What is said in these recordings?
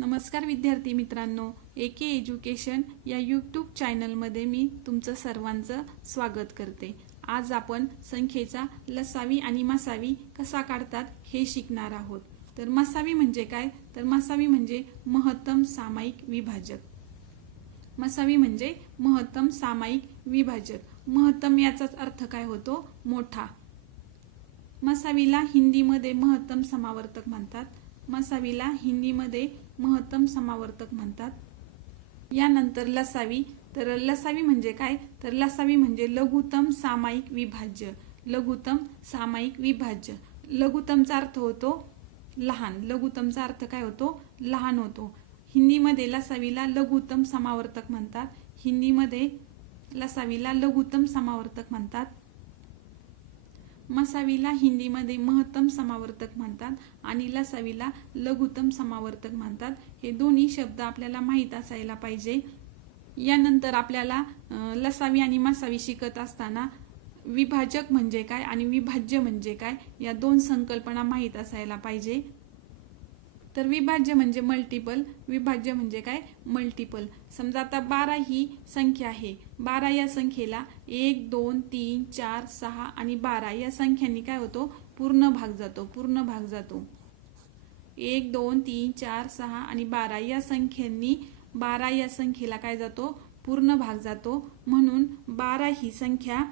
नमस्कार विद्यार्थी मित्रांनो, एके एज्युकेशन या यूट्यूब चॅनलमध्ये मी तुमचं सर्वांचं स्वागत करते। आज आपण संख्येचा लसावी आणि मसावी कसा काढतात हे शिकणार आहोत। तर मसावी म्हणजे काय? तर मसावी म्हणजे महत्तम सामायिक विभाजक। मसावी म्हणजे महत्तम सामायिक विभाजक। महत्तम याचाच अर्थ काय होतो? मोठा। मसावीला हिंदीमध्ये महत्तम समावर्तक म्हणतात। मसावीला हिंदीमध्ये महत्तम समावर्तक म्हणतात। यानंतर लसावी। तर लसावी म्हणजे काय? तर लसावी म्हणजे लघुत्तम सामायिक विभाज्य। लघुत्तम सामायिक विभाज्य। लघुत्तमचा अर्थ होतो लहान। लघुत्तमचा अर्थ काय होतो? लहान होतो। हिंदीमध्ये लसावीला लघुत्तम समावर्तक म्हणतात। हिंदीमध्ये लसावीला लघुत्तम समावर्तक म्हणतात। मसावीला हिंदीमध्ये महत्तम समावर्तक म्हणतात आणि लसावीला लघुत्तम समावर्तक म्हणतात। हे दोन्ही शब्द आपल्याला माहित असायला पाहिजे। यानंतर आपल्याला लसावी आणि मसावी शिकत असताना विभाजक म्हणजे काय आणि विभाज्य म्हणजे काय या दोन संकल्पना माहित असायला पाहिजे। तर विभाज्य म्हणजे मल्टिपल, विभाज्य म्हणजे काय? मल्टिपल। समजा आता 12 ही संख्या आहे। 12 या संख्येला 1 2 3 4 6 आणि 12 या संख्यांनी काय होतो? पूर्ण भाग जातो। पूर्ण भाग जातो। 1 2 3 4 6 आणि 12 या संख्यांनी 12 या संख्येला काय जातो? पूर्ण भाग जातो। म्हणून 12 ही संख्या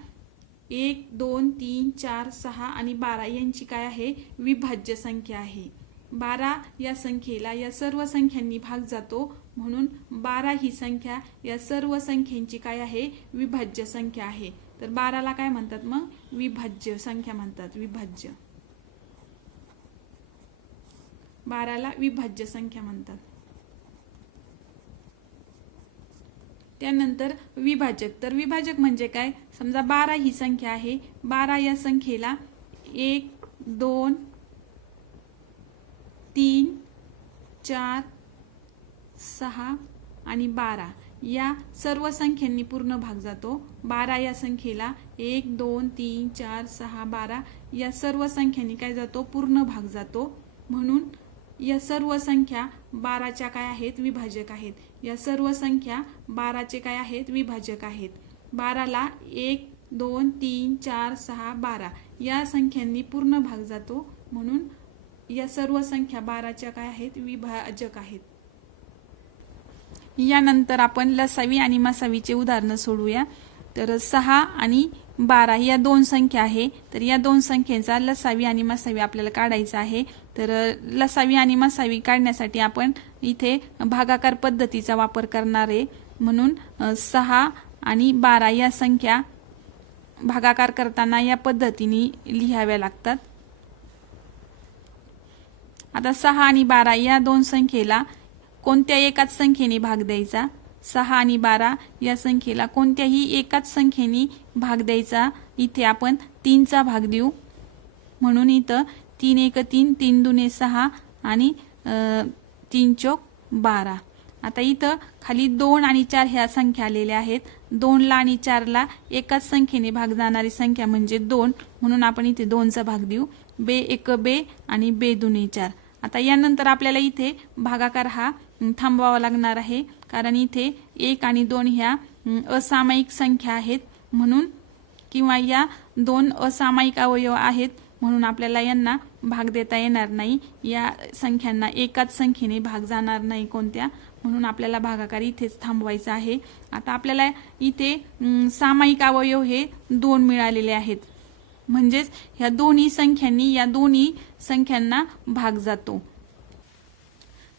1 2 3 4 6 आणि 12 यांची काय आहे? विभाज्य संख्या आहे। 12 या संख्येला या सर्व संख्यांनी भाग जातो। म्हणून 12 ही संख्या या सर्व संख्यांची काय आहे? विभाज्य संख्या आहे। तर 12 ला काय म्हणतात मग? विभाज्य संख्या म्हणतात। विभाज्य। 12 ला विभाज्य संख्या म्हणतात। त्यानंतर विभाजक। तर विभाजक म्हणजे काय? समजा 12 ही संख्या आहे। 12 या संख्येला 1 2 3 4 6 आणि 12 या सर्व संख्यांनी पूर्ण भाग जातो। 12 या संख्येला 1 2 3 4 6 12 या सर्व संख्यांनी काय जातो? पूर्ण भाग जातो। म्हणून या सर्व संख्या 12च्या काय आहेत? विभाजक आहेत। या सर्व संख्या 12चे काय आहेत? विभाजक आहेत। 12 ला 1 2 3 4 6 12 या संख्यांनी पूर्ण भाग जातो। म्हणून या सर्व संख्या 12च्या काय आहेत? विभाजक आहेत। यानंतर आपण लसावी आणि मसावीचे उदाहरण सोडवूया। तर 6 आणि 12 या दोन संख्या आहे। तर या दोन संख्येचा लसावी आणि मसावी आपल्याला काढायचा आहे। तर लसावी आणि मसावी काढण्यासाठी आपण इथे भागाकार पद्धतीचा वापर करणार आहे। म्हणून 6 आणि 12 या संख्या भागाकार करताना या पद्धतीने लिहाव्या लागतात। आता 6 आणि 12 या दोन संख्येला कोणत्या एकाच संख्येने भाग द्यायचा? 6 आणि 12 या संख्येला कोणत्याही एकाच संख्येने भाग द्यायचा। इथे आपण 3 चा भाग देऊ। म्हणून इथं 3 1 3 3 2 6 आणि 3 चौक 12। आता इथं खाली 2 आणि 4 ह्या संख्या आलेल्या आहेत। 2 ला आणि 4 ला एकाच संख्येने भाग जाणारी संख्या म्हणजे 2। म्हणून आपण इथे 2 चा भाग देऊ। बे 1 बे आणि बे 2 4। आता यानंतर आपल्याला इथे भागाकार हा थांबवावा लागणार आहे, कारण इथे 1 आणि 2 ह्या असामायिक संख्या आहेत। म्हणून किंवा या दोन असामायिक अवयव आहेत, म्हणून आपल्याला यांना भाग देता येणार नाही। या संख्यांना एकाच संख्येने भाग जाणार नाही कोणत्या। म्हणून आपल्याला भागाकार इथेच थांबवायचा आहे। आता आपल्याला इथे सामायिक अवयव हे 2 मिळालेले आहेत। म्हणजेच ह्या दोन्ही संख्यांनी या दोन्ही संख्यांना भाग जातो।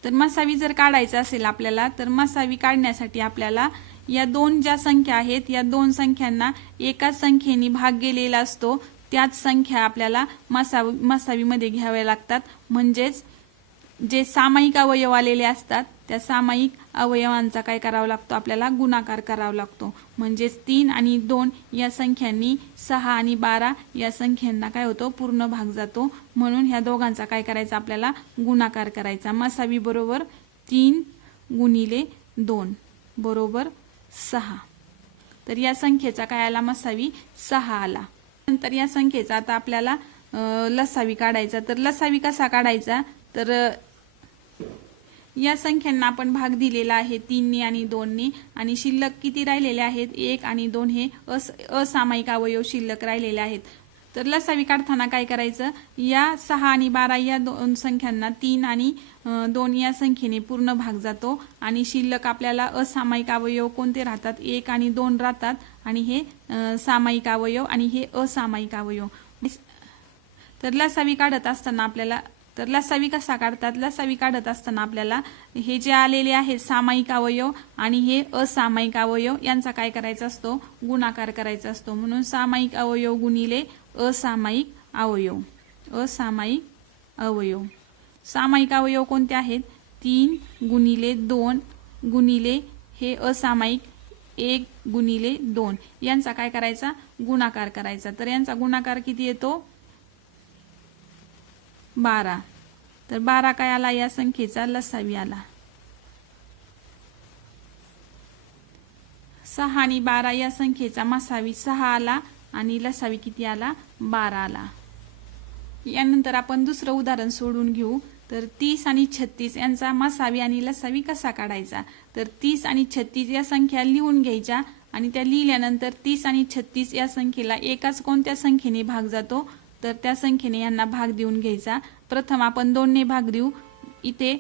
तर मसावी जर काढायचा असेल आपल्याला, तर मसावी काढण्यासाठी आपल्याला या दोन ज्या संख्या आहेत या दोन संख्यांना एकाच संख्येने भाग गेलेला असतो, त्याच संख्या आपल्याला मसावीमध्ये घ्याव्या लागतात। म्हणजेच जे सामायिक अवयव आलेले असतात त्या सामायिक अवयवांचा काय करावा लागतो? आपल्याला गुणाकार करावा लागतो। म्हणजेच 3 आणि 2 या संख्यांनी 6 आणि 12 या संख्यांना काय होतो? पूर्ण भाग जातो। म्हणून ह्या दोघांचा काय करायचा? आपल्याला गुणाकार करायचा। मसावी बरोबर 3 गुणिले 2 बरोबर 6। तर या संख्येचा काय आला? मसावी 6 आला। नंतर या संख्येचा आता आपल्याला लसावी काढायचा। तर लसावी कसा काढायचा? तर या संख्यांना आपण भाग दिलेला आहे 3 आणि 2 आणि शिल्लक किती राहिलेले आहेत 1 आणि 2 हे असामायिक अवयव शिल्लक राहिलेले आहेत। तर लसावी काढताना काय करायचं, या 6 आणि 12 या दोन संख्यांना 3 आणि 2 या संख्येने पूर्ण भाग जातो आणि शिल्लक आपल्याला असामायिक अवयव कोणते राहतात 1 आणि 2 राहतात आणि हे सामायिक अवयव आणि हे असामायिक अवयव। तर लसावी काढत असताना आपल्याला लसावी कसा काढतात, लसावी काढत असताना आपल्याला हे जे आलेले आहेत सामायिक अवयव आणि हे असामायिक अवयव यांचा काय करायचा असतो, गुणाकार करायचा असतो। म्हणून सामायिक अवयव गुणिले असामायिक अवयव, असामायिक अवयव। सामायिक अवयव कोणते आहेत 3 गुणिले 2 गुणिले हे असामायिक 1 गुणिले 2 यांचा काय करायचा, गुणाकार करायचा। तर यांचा गुणाकार किती येतो 12। तर 12 काय आला, या संख्येचा लसावी आला। 6 आणि 12 या संख्येचा मसावी 6 आला आणि लसावी किती आला 12 आला। यानंतर आपण दुसरं उदाहरण सोडून घेऊ। तर 30 आणि 36 यांचा मसावी आणि लसावी कसा काढायचा, तर 30 आणि 36 या संख्या लिहून घ्यायच्या आणि त्या लिहिल्यानंतर 30 आणि 36 या संख्येला एकाच कोणत्या संख्येने भाग जातो, तर त्या संख्येने यांना भाग देऊन घ्यायचा। प्रथम आपण 2 ने भाग देऊ। इथे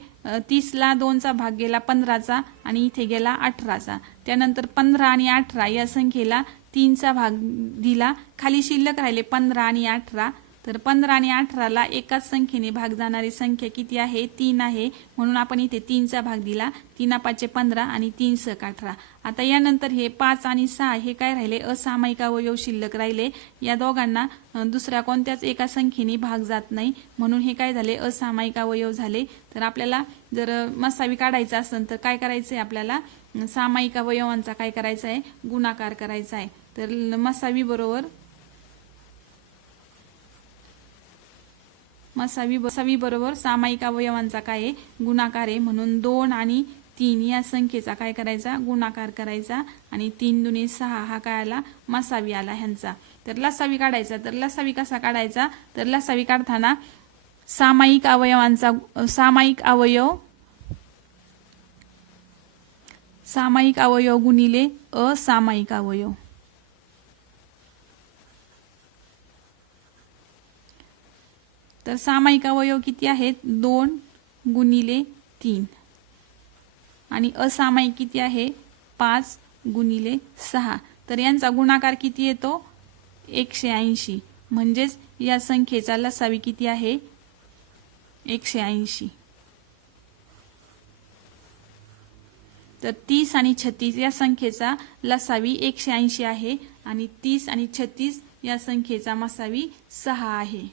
30 ला 2 चा भाग गेला 15चा आणि इथे गेला 18चा। त्यानंतर 15 आणि 18 या संख्येला 3 चा भाग दिला, खाली शिल्लक राहिले 15 आणि 18। तर 15 आणि 18 ला एकाच संख्येने भाग जाणारी संख्या किती आहे 3 आहे, म्हणून आपण इथे 3 चा भाग दिला। 3 5 15 आणि 3 6 18। आता यानंतर हे 5 आणि 6 हे काय राहिले असामायिक अवयव शिल्लक राहिले। या दोघांना दुसऱ्या कोणत्याच एका संख्येने भाग जात नाही, म्हणून हे काय झाले असामायिक अवयव झाले। तर आपल्याला जर मसावी काढायचा असेल तर काय करायचं आहे, आपल्याला सामायिक अवयवांचा काय करायचा आहे, गुणाकार करायचा आहे। तर मसावी बरोबर सामायिक अवयवांचा काय आहे, गुणाकार आहे। म्हणून 2 आणि 3 या संख्येचा काय करायचा, गुणाकार करायचा आणि 3 दुने 6 हा काय आला मसावी आला ह्यांचा। तर लसावी काढायचा, तर लसावी कसा काढायचा, तर लसावी काढताना सामायिक अवयव गुणिले असामायिक अवयव। तर सामायिक अवयव किती आहेत 2 गुणिले 3 आणि असामायिक किती आहे 5 गुणिले 6। तर यांचा गुणाकार किती येतो 180, म्हणजेच या संख्येचा लसावी किती आहे 180। तर 30 आणि 36 या संख्येचा लसावी 180 आहे आणि 30 आणि 36 या संख्येचा मसावी 6 आहे।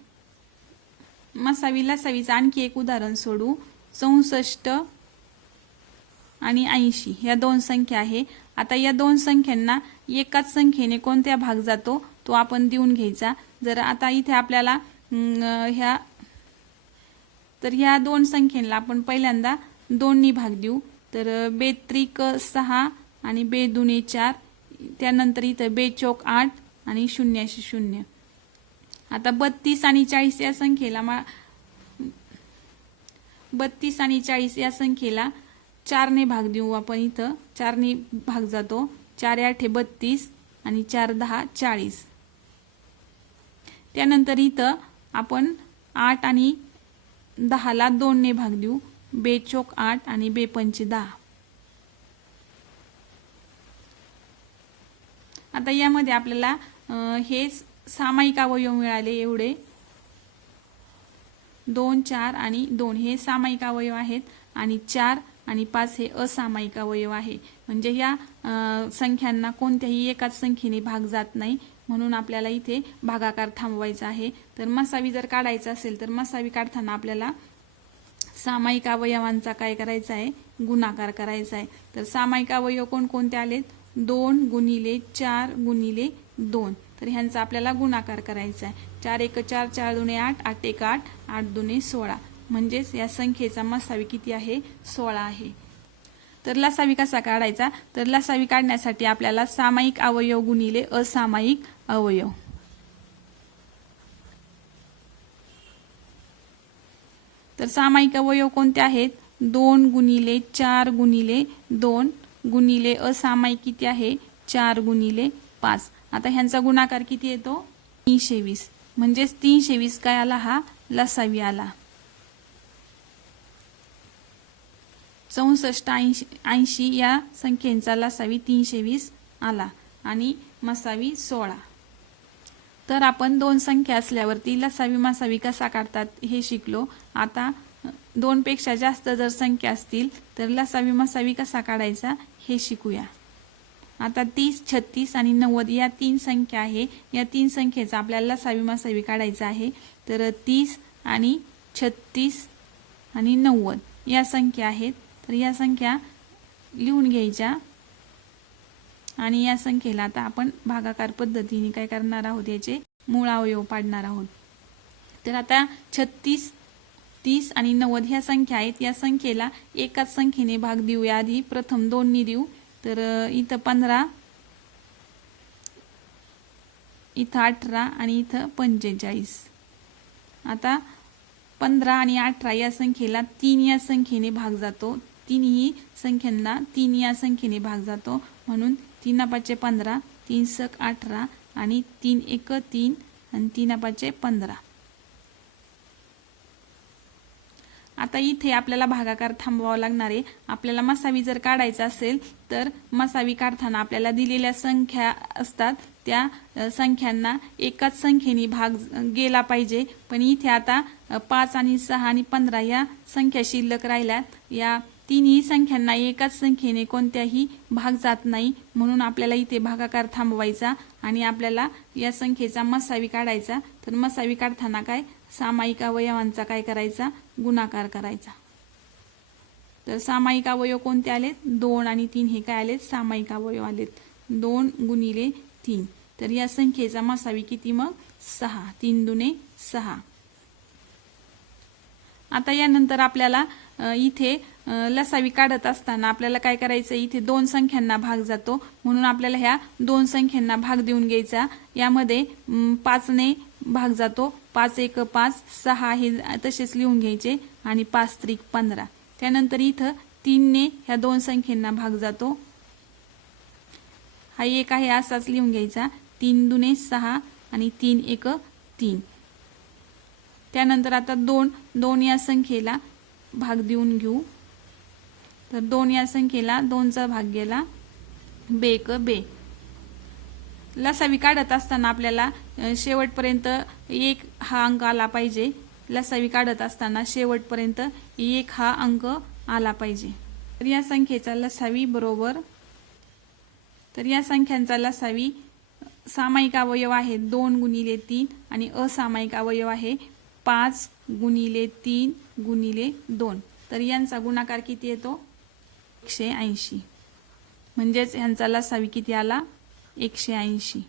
मसावी लसावीचं आणखी एक उदाहरण सोडू। 64 आणि 80 या दोन संख्या आहे। आता या दोन संख्यांना एकाच संख्येने कोणत्या भाग जातो तो आपण देऊन घ्यायचा। जर आता इथे आपल्याला ह्या दोन संख्यांना आपण पहिल्यांदा 2 ने भाग देऊ। तर 2 त्रिक 6 आणि 2 दुने 4, त्यानंतर इथे 2 चौक 8 आणि 0 0। आता 32 आणि 40 या संख्येला 32 आणि 40 या संख्येला 4 ने भाग देऊ आपण। इथं 4 ने भाग जातो, 4 8 32 आणि 4 10 40। त्यानंतर इथं आपण 8 आणि 10 ला 2 ने भाग देऊ, 2 चौक 8 आणि 2 पंचे 10। आता यामध्ये आपल्याला हे सामायिक अवयव मिळाले एवढे 2 4 आणि 2 हे सामायिक अवयव आहेत आणि 4 आणि 5 हे असामायिक अवयव आहे। म्हणजे या संख्यांना कोणत्याही एकाच संख्येने भाग जात नाही, म्हणून आपल्याला इथे भागाकार थांबवायचा आहे। तर मसावी जर काढायचा असेल तर मसावी काढताना आपल्याला सामायिक अवयवांचा काय करायचा आहे, गुणाकार करायचा आहे। तर सामायिक अवयव कोणकोणते आलेत 2 गुणिले 4 गुणिले 2। तर ह्यांचा आपल्याला गुणाकार करायचा आहे। 4 1 4 4 दुने 8 8 1 8 8 दुने 16, म्हणजेच या संख्येचा मसावी किती आहे 16 आहे। तर लसावी कसा काढायचा, तर लसावी काढण्यासाठी आपल्याला सामायिक अवयव गुणिले असामायिक अवयव। तर सामायिक अवयव कोणते आहेत 2 गुणिले 4 गुणिले 2 गुणिले असामायिक किती आहे 4 गुणिले 5. आता ह्यांचा गुणाकार किती येतो 320. म्हणजेच 320 काय आला हा लसावी आला. 64 80 या संख्येचा लसावी 320 आला आणि मसावी 16. तर आपण दोन संख्या असल्यावरती लसावी मसावी कसा काढतात हे शिकलो. आता 2 पेक्षा जास्त जर संख्या असतील तर लसावी मसावी कसा काढायचा हे शिकूया. आता 30 36 आणि 90 या 3 संख्या आहे. या 3 संख्येचा आपल्याला लसावी मसावी काढायचा आहे. तर 30 आणि 36 आणि 90 या संख्या आहेत. तर या संख्या लिहून घ्यायच्या आणि या संख्येला आता आपण भागाकार पद्धतीने काय करणार आहोत याचे मूळ अवयव पाडणार आहोत. तर आता 36 30 आणि 90 ह्या संख्या आहेत. या संख्येला एकाच संख्येने भाग देऊया. आधी प्रथम 2 ने देऊ. तर इथं 15 इथं 18 आणि इथं 45. आता 15 आणि 18 या संख्येला 3 या संख्येने भाग जातो. तिन्ही संख्यांना 3 या संख्येने भाग जातो. म्हणून 3 5 15 3 सक 18 आणि 3 1 3 आणि 3 5 15. आता इथे आपल्याला भागाकार थांबवावा लागणार आहे. आपल्याला मसावी जर काढायचा असेल तर मसावी काढताना आपल्याला दिलेल्या संख्या असतात त्या संख्यांना एकाच संख्येने भाग गेला पाहिजे. पण इथे आता 5 आणि 6 आणि 15 या संख्या शिल्लक राहिल्यात. या तिन्ही संख्यांना एकाच संख्येने कोणत्याही भाग जात नाही. म्हणून आपल्याला इथे भागाकार थांबवायचा आणि आपल्याला या संख्येचा मसावी काढायचा. तर मसावी काढताना काय सामायिक अवयवांचा काय करायचा गुणाकार करायचा. तर सामायिक अवयव कोणते आलेत 2 आणि 3 हे काय आलेत सामायिक अवयव आलेत. 2 गुणिले 3. तर या संख्येचा मसावी किती मग 6. 3 दुने 6. आता यानंतर आपल्याला इथे लसावी काढत असताना आपल्याला काय करायचं इथे 2 संख्यांना भाग जातो. म्हणून आपल्याला ह्या 2 संख्यांना भाग देऊन घ्यायचा. यामध्ये 5 ने भाग जातो. 5 1 5 6 हे तसेच लिहून घ्यायचे आणि 5 त्रिक 15. त्यानंतर इथं 3 ने ह्या 2 संख्यांना भाग जातो. हा एक आहे असाच लिहून घ्यायचा. 3 दुने 6 आणि 3 1 3. त्यानंतर आता 2 या संख्येला भाग देऊन घेऊ. तर 2 या संख्येला 2चा भाग गेला. बे एक बे. लसावी काढत असताना आपल्याला शेवटपर्यंत 1 हा अंक आला पाहिजे. लसावी काढत असताना शेवटपर्यंत 1 हा अंक आला पाहिजे. तर या संख्येचा लसावी बरोबर. तर या संख्यांचा लसावी सामायिक अवयव आहे 2 गुणिले 3 आणि असामायिक अवयव आहे 5 गुणिले 3 गुणिले 2. तर यांचा गुणाकार किती येतो 180. म्हणजेच यांचा लसावी किती आला 180.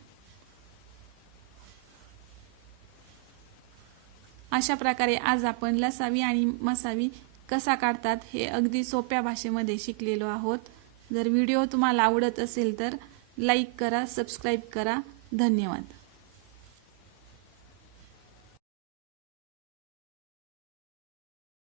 अशा प्रकारे आज आपण लसावी आणि मसावी कसा काढतात हे अगदी सोप्या भाषेमध्ये शिकलेलो आहोत. जर व्हिडिओ तुम्हाला आवडत असेल तर लाईक करा, सबस्क्राईब करा. धन्यवाद.